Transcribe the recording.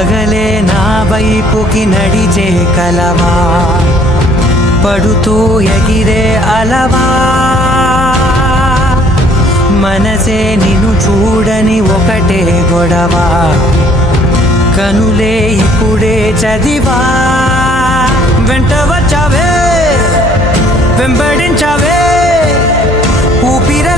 పగలే నా వైపుకి నడిచే కలవా, పడుతూ ఎగిరే అలవా, మనసే నిన్ను చూడని ఒకటే గొడవ, కనులే ఇప్పుడే చదివా. వెంట వచ్చావే, వెంబడించావే, ఊపిర